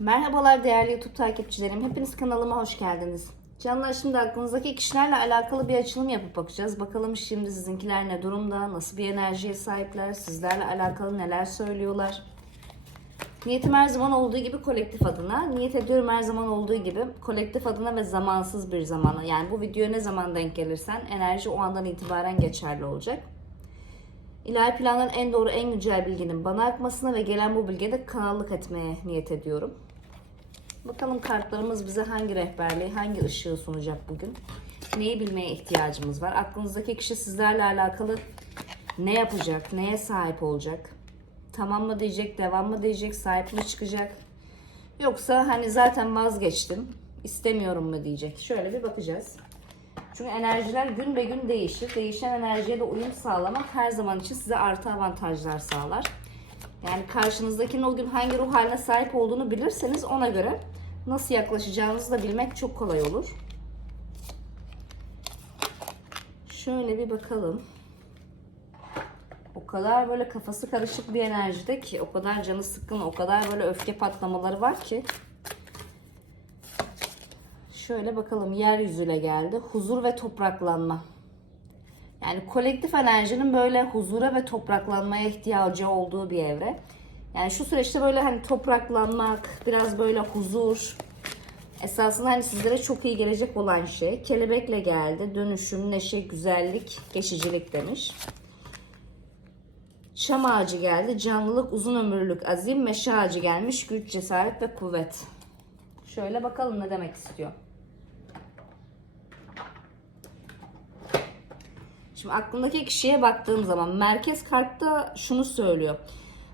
Merhabalar değerli YouTube takipçilerim. Hepiniz kanalıma hoş geldiniz. Canlar şimdi aklınızdaki kişilerle alakalı bir açılım yapıp bakacağız. Bakalım şimdi sizinkiler ne durumda, nasıl bir enerjiye sahipler, sizlerle alakalı neler söylüyorlar. Niyetim her zaman olduğu gibi kolektif adına, niyet ediyorum her zaman olduğu gibi kolektif adına ve zamansız bir zamana. Yani bu videoya ne zaman denk gelirsen enerji o andan itibaren geçerli olacak. İlahi planların en doğru, en güncel bilginin bana akmasına ve gelen bu bilgiye de kanallık etmeye niyet ediyorum. Bakalım kartlarımız bize hangi rehberliği, hangi ışığı sunacak bugün? Neyi bilmeye ihtiyacımız var? Aklınızdaki kişi sizlerle alakalı ne yapacak, neye sahip olacak? Tamam mı diyecek, devam mı diyecek, sahip mi çıkacak? Yoksa hani zaten vazgeçtim, istemiyorum mu diyecek? Şöyle bir bakacağız. Çünkü enerjiler gün be gün değişir. Değişen enerjiye de uyum sağlamak her zaman için size artı avantajlar sağlar. Yani karşınızdakinin o gün hangi ruh haline sahip olduğunu bilirseniz ona göre nasıl yaklaşacağınızı da bilmek çok kolay olur. Şöyle bir bakalım. O kadar böyle kafası karışık bir enerjide ki, o kadar canı sıkkın, o kadar böyle öfke patlamaları var ki. Şöyle bakalım yeryüzüyle geldi. Huzur ve topraklanma. Yani kolektif enerjinin böyle huzura ve topraklanmaya ihtiyacı olduğu bir evre. Yani şu süreçte böyle hani topraklanmak, biraz böyle huzur. Esasında hani sizlere çok iyi gelecek olan şey. Kelebekle geldi. Dönüşüm, neşe, güzellik, geçicilik demiş. Çam ağacı geldi. Canlılık, uzun ömürlülük, azim, meşe ağacı gelmiş. Güç, cesaret ve kuvvet. Şöyle bakalım ne demek istiyor. Şimdi aklımdaki kişiye baktığım zaman merkez kartta şunu söylüyor.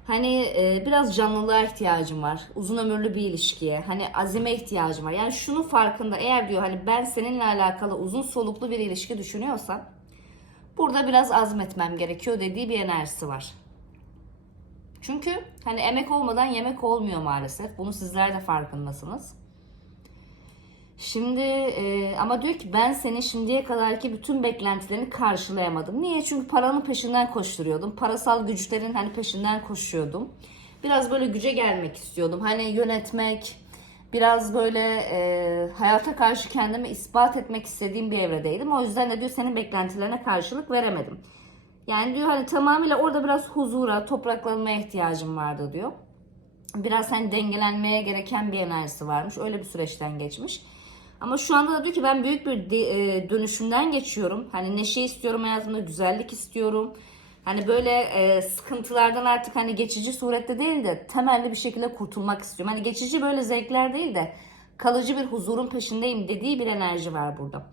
Hani e, biraz canlılığa ihtiyacım var. Uzun ömürlü bir ilişkiye. Hani azime ihtiyacım var. Yani şunun farkında eğer diyor hani ben seninle alakalı uzun soluklu bir ilişki düşünüyorsam burada biraz azmetmem gerekiyor dediği bir enerjisi var. Çünkü hani emek olmadan yemek olmuyor maalesef. Bunu sizler de farkındasınız. Şimdi e, ama diyor ki ben senin şimdiye kadarki bütün beklentilerini karşılayamadım. Niye? Çünkü paranın peşinden koşturuyordum. Parasal güçlerin hani peşinden koşuyordum. Biraz böyle güce gelmek istiyordum. Hani yönetmek, biraz böyle e, hayata karşı kendimi ispat etmek istediğim bir evredeydim. O yüzden de diyor senin beklentilerine karşılık veremedim. Yani diyor hani tamamıyla orada biraz huzura, topraklanmaya ihtiyacım vardı diyor. Biraz hani dengelenmeye gereken bir enerjisi varmış. Öyle bir süreçten geçmiş. Ama şu anda da diyor ki ben büyük bir de, e, dönüşümden geçiyorum. Hani neşe istiyorum hayatımda, güzellik istiyorum. Hani böyle e, sıkıntılardan artık hani geçici surette değil de temelli bir şekilde kurtulmak istiyorum. Hani geçici böyle zevkler değil de kalıcı bir huzurun peşindeyim dediği bir enerji var burada.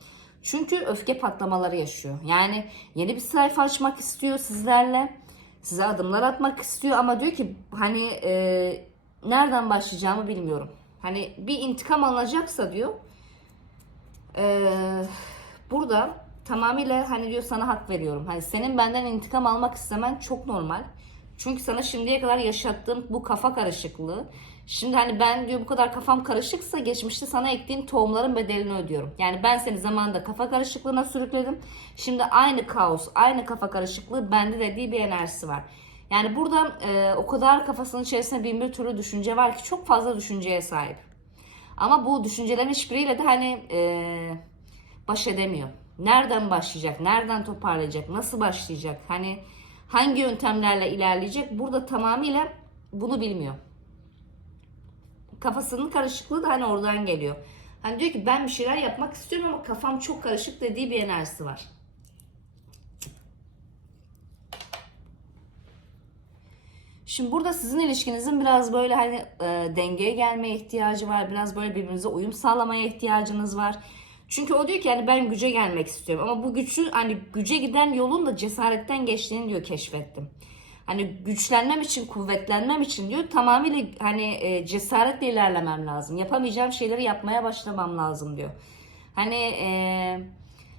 Çünkü öfke patlamaları yaşıyor. Yani yeni bir sayfa açmak istiyor sizlerle. Size adımlar atmak istiyor ama diyor ki hani e, nereden başlayacağımı bilmiyorum. Hani bir intikam alınacaksa diyor ee, burada tamamıyla hani diyor sana hak veriyorum. Hani senin benden intikam almak istemen çok normal. Çünkü sana şimdiye kadar yaşattığım bu kafa karışıklığı. Şimdi hani ben diyor bu kadar kafam karışıksa geçmişte sana ektiğim tohumların bedelini ödüyorum. Yani ben seni zamanında kafa karışıklığına sürükledim. Şimdi aynı kaos, aynı kafa karışıklığı bende dediği bir enerjisi var. Yani burada e, o kadar kafasının içerisinde bin bir türlü düşünce var ki çok fazla düşünceye sahip. Ama bu düşüncelerin hiçbiriyle de hani e, baş edemiyor. Nereden başlayacak? Nereden toparlayacak? Nasıl başlayacak? Hani hangi yöntemlerle ilerleyecek? Burada tamamıyla bunu bilmiyor. Kafasının karışıklığı da hani oradan geliyor. Hani diyor ki ben bir şeyler yapmak istiyorum ama kafam çok karışık dediği bir enerjisi var. Şimdi burada sizin ilişkinizin biraz böyle hani e, dengeye gelmeye ihtiyacı var. Biraz böyle birbirinize uyum sağlamaya ihtiyacınız var. Çünkü o diyor ki hani ben güce gelmek istiyorum ama bu güçün hani güce giden yolun da cesaretten geçtiğini diyor keşfettim. Hani güçlenmem için, kuvvetlenmem için diyor tamamıyla hani e, cesaretle ilerlemem lazım. Yapamayacağım şeyleri yapmaya başlamam lazım diyor. Hani e,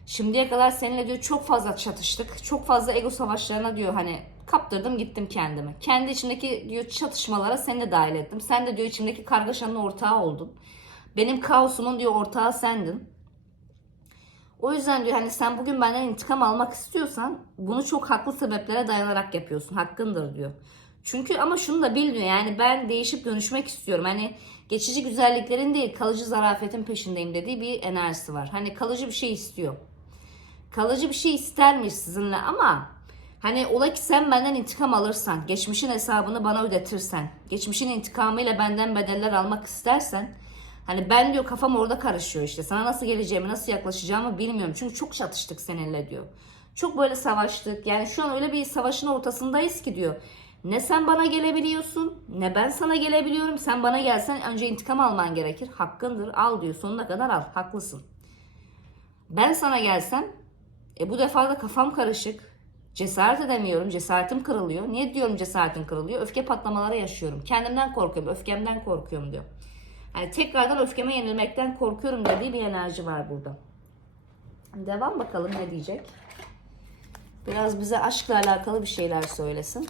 şimdiye kadar seninle diyor çok fazla çatıştık. Çok fazla ego savaşlarına diyor hani kaptırdım gittim kendimi. Kendi içindeki diyor çatışmalara seni de dahil ettim. Sen de diyor içimdeki kargaşanın ortağı oldun. Benim kaosumun diyor ortağı sendin. O yüzden diyor hani sen bugün benden intikam almak istiyorsan bunu çok haklı sebeplere dayanarak yapıyorsun. Hakkındır diyor. Çünkü ama şunu da bil diyor yani ben değişip dönüşmek istiyorum. Hani geçici güzelliklerin değil kalıcı zarafetin peşindeyim dediği bir enerjisi var. Hani kalıcı bir şey istiyor. Kalıcı bir şey istermiş sizinle ama hani ola ki sen benden intikam alırsan, geçmişin hesabını bana ödetirsen, geçmişin intikamıyla benden bedeller almak istersen hani ben diyor kafam orada karışıyor işte. Sana nasıl geleceğimi, nasıl yaklaşacağımı bilmiyorum. Çünkü çok çatıştık seninle diyor. Çok böyle savaştık. Yani şu an öyle bir savaşın ortasındayız ki diyor. Ne sen bana gelebiliyorsun ne ben sana gelebiliyorum. Sen bana gelsen önce intikam alman gerekir. Hakkındır al diyor sonuna kadar al. Haklısın. Ben sana gelsem e bu defa da kafam karışık. Cesaret edemiyorum. Cesaretim kırılıyor. Niye diyorum cesaretim kırılıyor? Öfke patlamaları yaşıyorum. Kendimden korkuyorum. Öfkemden korkuyorum diyor. Yani tekrardan öfkeme yenilmekten korkuyorum dediği bir enerji var burada. Devam bakalım ne diyecek. Biraz bize aşkla alakalı bir şeyler söylesin.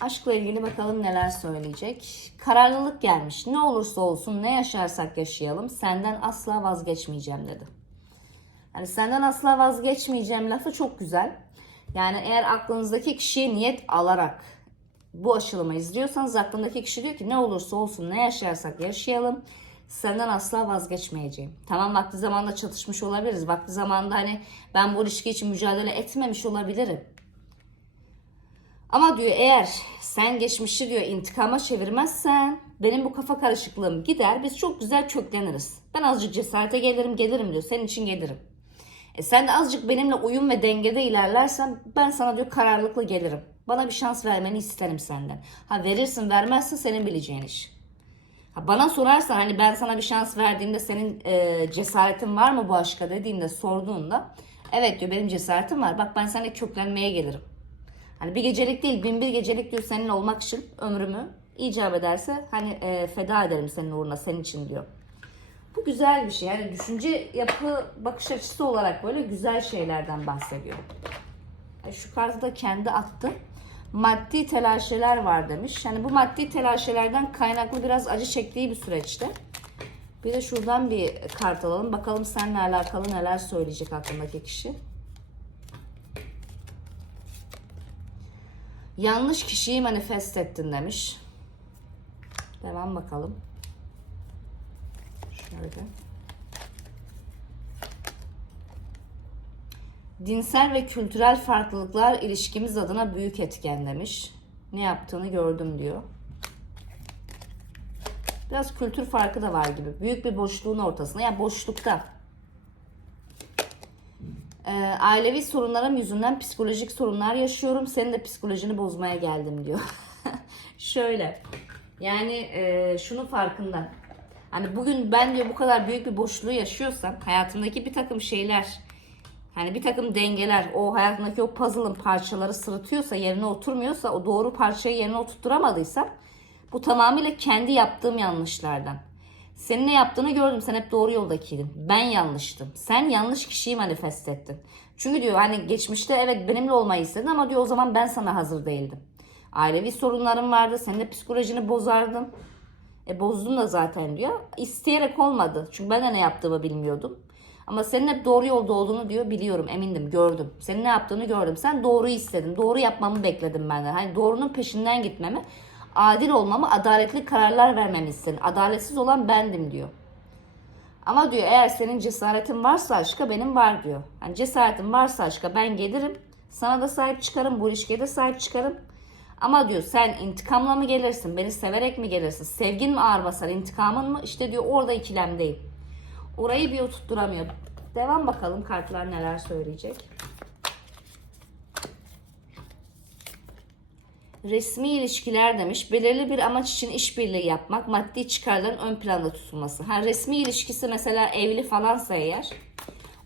Aşkla ilgili bakalım neler söyleyecek. Kararlılık gelmiş. Ne olursa olsun ne yaşarsak yaşayalım senden asla vazgeçmeyeceğim dedi. Hani senden asla vazgeçmeyeceğim lafı çok güzel. Yani eğer aklınızdaki kişiye niyet alarak bu aşılımı izliyorsanız aklındaki kişi diyor ki ne olursa olsun ne yaşarsak yaşayalım senden asla vazgeçmeyeceğim. Tamam vakti zamanında çatışmış olabiliriz. Vakti zamanında hani ben bu ilişki için mücadele etmemiş olabilirim. Ama diyor eğer sen geçmişi diyor intikama çevirmezsen benim bu kafa karışıklığım gider biz çok güzel kökleniriz. Ben azıcık cesarete gelirim gelirim diyor senin için gelirim. E sen de azıcık benimle uyum ve dengede ilerlersen ben sana diyor kararlılıkla gelirim. Bana bir şans vermeni isterim senden. Ha verirsin vermezsin senin bileceğin iş. Ha, bana sorarsan hani ben sana bir şans verdiğimde senin e, cesaretin var mı bu aşka dediğimde sorduğunda evet diyor benim cesaretim var. Bak ben seninle köklenmeye gelirim. Hani bir gecelik değil bin bir gecelik diyor senin olmak için ömrümü icap ederse hani e, feda ederim senin uğruna senin için diyor. Bu güzel bir şey. Yani düşünce yapı bakış açısı olarak böyle güzel şeylerden bahsediyor. Yani şu kartı da kendi attı. Maddi telaşeler var demiş. Yani bu maddi telaşelerden kaynaklı biraz acı çektiği bir süreçte. Bir de şuradan bir kart alalım. Bakalım seninle alakalı neler söyleyecek aklındaki kişi. Yanlış kişiyi manifest ettin demiş. Devam bakalım. Şöyle. Dinsel ve kültürel farklılıklar ilişkimiz adına büyük etken demiş. Ne yaptığını gördüm diyor. Biraz kültür farkı da var gibi. Büyük bir boşluğun ortasında. Yani boşlukta. Ee, ailevi sorunlarım yüzünden psikolojik sorunlar yaşıyorum. Senin de psikolojini bozmaya geldim diyor. Şöyle. Yani e, şunun farkında. Hani bugün ben diyor bu kadar büyük bir boşluğu yaşıyorsam hayatımdaki bir takım şeyler hani bir takım dengeler o hayatımdaki o puzzle'ın parçaları sırıtıyorsa yerine oturmuyorsa o doğru parçayı yerine oturtturamadıysa bu tamamıyla kendi yaptığım yanlışlardan. Senin ne yaptığını gördüm. Sen hep doğru yoldakiydin. Ben yanlıştım. Sen yanlış kişiyi manifest ettin. Çünkü diyor hani geçmişte evet benimle olmayı istedin ama diyor o zaman ben sana hazır değildim. Ailevi sorunlarım vardı. Senin de psikolojini bozardım. E bozdum da zaten diyor. İsteyerek olmadı. Çünkü ben de ne yaptığımı bilmiyordum. Ama senin hep doğru yolda olduğunu diyor biliyorum emindim gördüm. Senin ne yaptığını gördüm. Sen doğruyu istedin. Doğru yapmamı bekledin benden. Hani doğrunun peşinden gitmemi, adil olmamı, adaletli kararlar vermemi istedin. Adaletsiz olan bendim diyor. Ama diyor eğer senin cesaretin varsa aşka benim var diyor. Hani cesaretin varsa aşka ben gelirim. Sana da sahip çıkarım. Bu ilişkiye de sahip çıkarım. Ama diyor sen intikamla mı gelirsin? Beni severek mi gelirsin? Sevgin mi ağır basar? intikamın mı? İşte diyor orada ikilemdeyim. Orayı bir oturtturamıyor. Devam bakalım kartlar neler söyleyecek. Resmi ilişkiler demiş. Belirli bir amaç için işbirliği yapmak, maddi çıkarların ön planda tutulması. Ha resmi ilişkisi mesela evli falansa eğer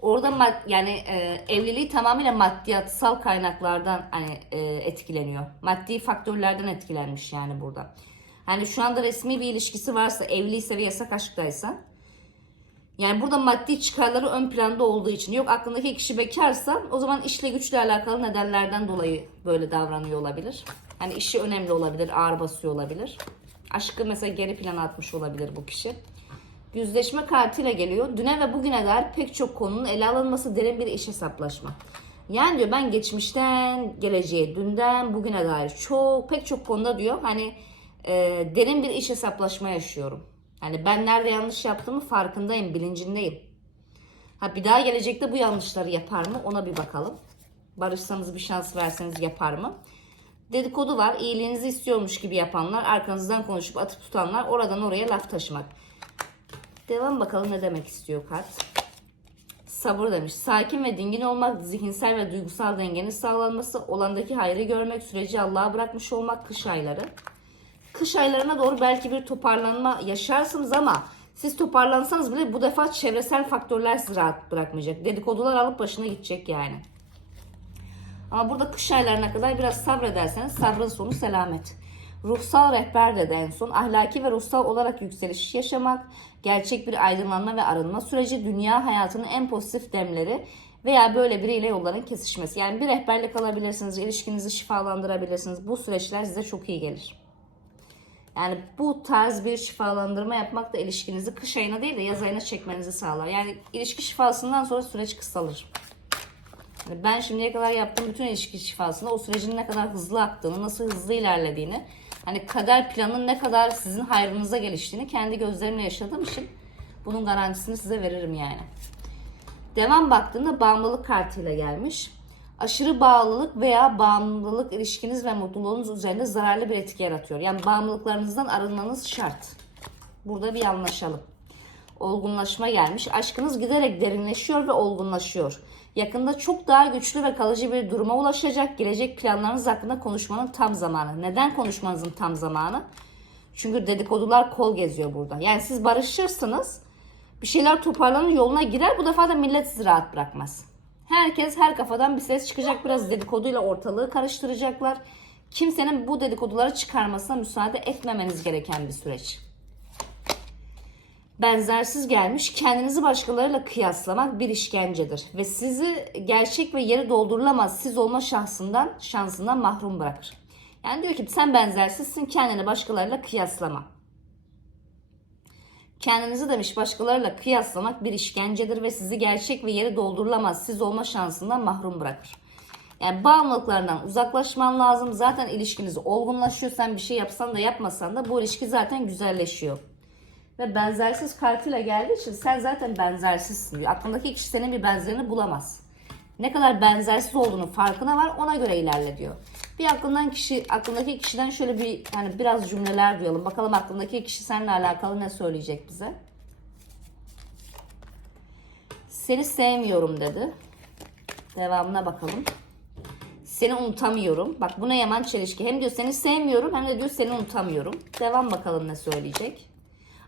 orada mad- yani e, evliliği tamamıyla maddiyatsal kaynaklardan hani e, etkileniyor. Maddi faktörlerden etkilenmiş yani burada. Hani şu anda resmi bir ilişkisi varsa, evliyse ve yasak aşktaysa yani burada maddi çıkarları ön planda olduğu için yok aklındaki kişi bekarsa o zaman işle güçle alakalı nedenlerden dolayı böyle davranıyor olabilir. Hani işi önemli olabilir, ağır basıyor olabilir. Aşkı mesela geri plana atmış olabilir bu kişi. Yüzleşme kartıyla geliyor. Düne ve bugüne dair pek çok konunun ele alınması derin bir iş hesaplaşma. Yani diyor ben geçmişten geleceğe, dünden bugüne dair çok pek çok konuda diyor hani e, derin bir iş hesaplaşma yaşıyorum. Hani ben nerede yanlış yaptığımı farkındayım, bilincindeyim. Ha bir daha gelecekte bu yanlışları yapar mı ona bir bakalım. Barışsanız bir şans verseniz yapar mı? Dedikodu var. iyiliğinizi istiyormuş gibi yapanlar, arkanızdan konuşup atıp tutanlar, oradan oraya laf taşımak. Devam bakalım ne demek istiyor kart. Sabır demiş. Sakin ve dingin olmak, zihinsel ve duygusal dengenin sağlanması, olandaki hayrı görmek, süreci Allah'a bırakmış olmak kış ayları. Kış aylarına doğru belki bir toparlanma yaşarsınız ama siz toparlansanız bile bu defa çevresel faktörler sizi rahat bırakmayacak. Dedikodular alıp başına gidecek yani. Ama burada kış aylarına kadar biraz sabrederseniz sabrın sonu selamet. Ruhsal rehber de en son ahlaki ve ruhsal olarak yükseliş yaşamak, gerçek bir aydınlanma ve arınma süreci, dünya hayatının en pozitif demleri veya böyle biriyle yolların kesişmesi. Yani bir rehberlik alabilirsiniz, ilişkinizi şifalandırabilirsiniz. Bu süreçler size çok iyi gelir. Yani bu tarz bir şifalandırma yapmak da ilişkinizi kış ayına değil de yaz ayına çekmenizi sağlar. Yani ilişki şifasından sonra süreç kısalır. Yani ben şimdiye kadar yaptığım bütün ilişki şifasında o sürecin ne kadar hızlı aktığını, nasıl hızlı ilerlediğini, hani kader planının ne kadar sizin hayrınıza geliştiğini kendi gözlerimle yaşadığım için bunun garantisini size veririm yani. Devam baktığında bağımlılık kartıyla gelmiş. Aşırı bağlılık veya bağımlılık ilişkiniz ve mutluluğunuz üzerinde zararlı bir etki yaratıyor. Yani bağımlılıklarınızdan arınmanız şart. Burada bir anlaşalım. Olgunlaşma gelmiş. Aşkınız giderek derinleşiyor ve olgunlaşıyor. Yakında çok daha güçlü ve kalıcı bir duruma ulaşacak. Gelecek planlarınız hakkında konuşmanın tam zamanı. Neden konuşmanızın tam zamanı? Çünkü dedikodular kol geziyor burada. Yani siz barışırsınız. Bir şeyler toparlanır yoluna girer. Bu defa da millet sizi rahat bırakmaz. Herkes her kafadan bir ses çıkacak. Biraz dedikoduyla ortalığı karıştıracaklar. Kimsenin bu dedikoduları çıkarmasına müsaade etmemeniz gereken bir süreç benzersiz gelmiş kendinizi başkalarıyla kıyaslamak bir işkencedir ve sizi gerçek ve yeri doldurulamaz siz olma şahsından şansından mahrum bırakır. Yani diyor ki sen benzersizsin kendini başkalarıyla kıyaslama. Kendinizi demiş başkalarıyla kıyaslamak bir işkencedir ve sizi gerçek ve yeri doldurulamaz siz olma şansından mahrum bırakır. Yani bağımlılıklardan uzaklaşman lazım. Zaten ilişkiniz olgunlaşıyor. Sen bir şey yapsan da yapmasan da bu ilişki zaten güzelleşiyor ve benzersiz kartıyla geldiği için sen zaten benzersizsin diyor. Aklındaki kişi senin bir benzerini bulamaz. Ne kadar benzersiz olduğunu farkına var ona göre ilerle diyor. Bir aklından kişi, aklındaki kişiden şöyle bir yani biraz cümleler duyalım. Bakalım aklındaki kişi seninle alakalı ne söyleyecek bize. Seni sevmiyorum dedi. Devamına bakalım. Seni unutamıyorum. Bak bu ne yaman çelişki. Hem diyor seni sevmiyorum hem de diyor seni unutamıyorum. Devam bakalım ne söyleyecek.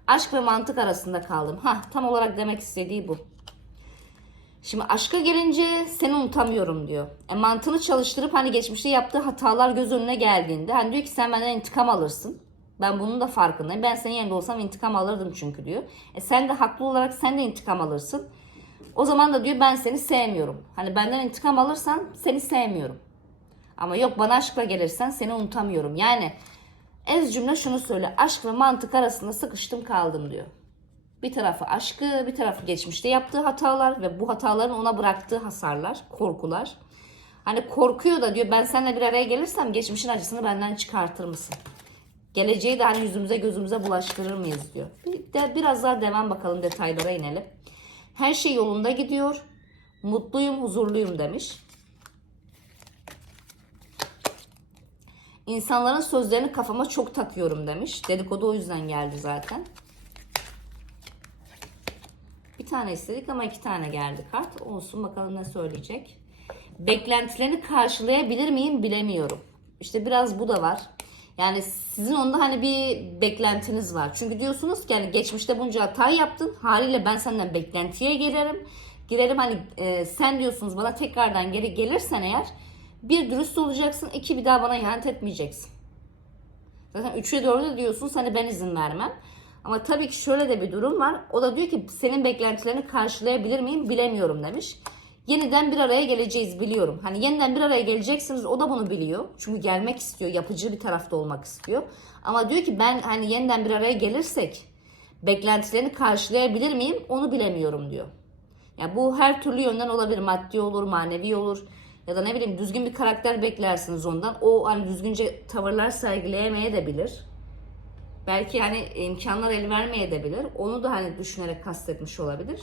Aşk ve mantık arasında kaldım. Ha tam olarak demek istediği bu. Şimdi aşka gelince seni unutamıyorum diyor. E, mantığını çalıştırıp hani geçmişte yaptığı hatalar göz önüne geldiğinde hani diyor ki sen benden intikam alırsın. Ben bunun da farkındayım. Ben senin yerinde olsam intikam alırdım çünkü diyor. E sen de haklı olarak sen de intikam alırsın. O zaman da diyor ben seni sevmiyorum. Hani benden intikam alırsan seni sevmiyorum. Ama yok bana aşkla gelirsen seni unutamıyorum. Yani Ez cümle şunu söyle. Aşk ve mantık arasında sıkıştım kaldım diyor. Bir tarafı aşkı, bir tarafı geçmişte yaptığı hatalar ve bu hataların ona bıraktığı hasarlar, korkular. Hani korkuyor da diyor ben seninle bir araya gelirsem geçmişin acısını benden çıkartır mısın? Geleceği de hani yüzümüze gözümüze bulaştırır mıyız diyor. Bir de biraz daha devam bakalım detaylara inelim. Her şey yolunda gidiyor. Mutluyum, huzurluyum demiş. İnsanların sözlerini kafama çok takıyorum demiş. Dedikodu o yüzden geldi zaten. Bir tane istedik ama iki tane geldi kart. Olsun bakalım ne söyleyecek. Beklentilerini karşılayabilir miyim bilemiyorum. İşte biraz bu da var. Yani sizin onda hani bir beklentiniz var. Çünkü diyorsunuz ki yani geçmişte bunca hata yaptın. Haliyle ben senden beklentiye girerim. Girerim hani e, sen diyorsunuz bana tekrardan geri gelirsen eğer bir dürüst olacaksın. iki bir daha bana ihanet etmeyeceksin. Zaten 3'e 4'e diyorsun hani ben izin vermem. Ama tabii ki şöyle de bir durum var. O da diyor ki senin beklentilerini karşılayabilir miyim bilemiyorum demiş. Yeniden bir araya geleceğiz biliyorum. Hani yeniden bir araya geleceksiniz o da bunu biliyor. Çünkü gelmek istiyor. Yapıcı bir tarafta olmak istiyor. Ama diyor ki ben hani yeniden bir araya gelirsek beklentilerini karşılayabilir miyim onu bilemiyorum diyor. Yani bu her türlü yönden olabilir. Maddi olur, manevi olur Ya da ne bileyim düzgün bir karakter beklersiniz ondan. O hani düzgünce tavırlar sergileyemeye de bilir. Belki hani imkanlar el vermeye de bilir. Onu da hani düşünerek kastetmiş olabilir.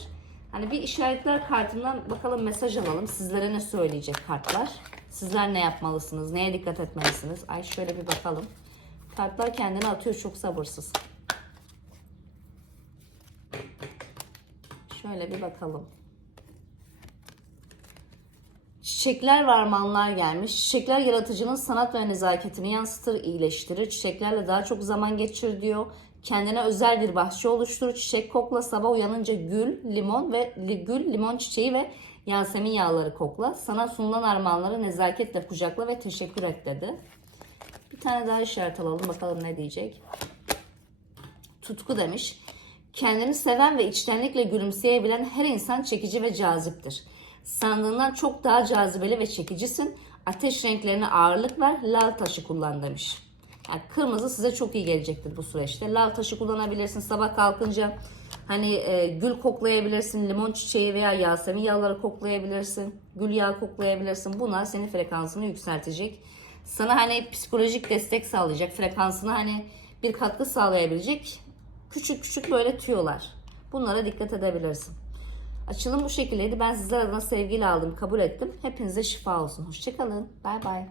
Hani bir işaretler kartından bakalım mesaj alalım. Sizlere ne söyleyecek kartlar? Sizler ne yapmalısınız? Neye dikkat etmelisiniz? Ay şöyle bir bakalım. Kartlar kendini atıyor çok sabırsız. Şöyle bir bakalım. Çiçekler ve armağanlar gelmiş. Çiçekler yaratıcının sanat ve nezaketini yansıtır, iyileştirir. Çiçeklerle daha çok zaman geçir diyor. Kendine özel bir bahçe oluştur. Çiçek kokla. Sabah uyanınca gül, limon ve gül, limon çiçeği ve yasemin yağları kokla. Sana sunulan armağanları nezaketle kucakla ve teşekkür et dedi. Bir tane daha işaret alalım bakalım ne diyecek. Tutku demiş. Kendini seven ve içtenlikle gülümseyebilen her insan çekici ve caziptir. Sandığından çok daha cazibeli ve çekicisin. Ateş renklerine ağırlık ver, lal taşı kullan demiş. Yani kırmızı size çok iyi gelecektir bu süreçte. Lal taşı kullanabilirsin sabah kalkınca. Hani e, gül koklayabilirsin, limon çiçeği veya yasemin yağları koklayabilirsin. Gül yağı koklayabilirsin. Bunlar senin frekansını yükseltecek. Sana hani psikolojik destek sağlayacak, frekansına hani bir katkı sağlayabilecek küçük küçük böyle tüyolar. Bunlara dikkat edebilirsin. Açılım bu şekildeydi. Ben sizler adına sevgiyle aldım, kabul ettim. Hepinize şifa olsun. Hoşçakalın. Bay bay.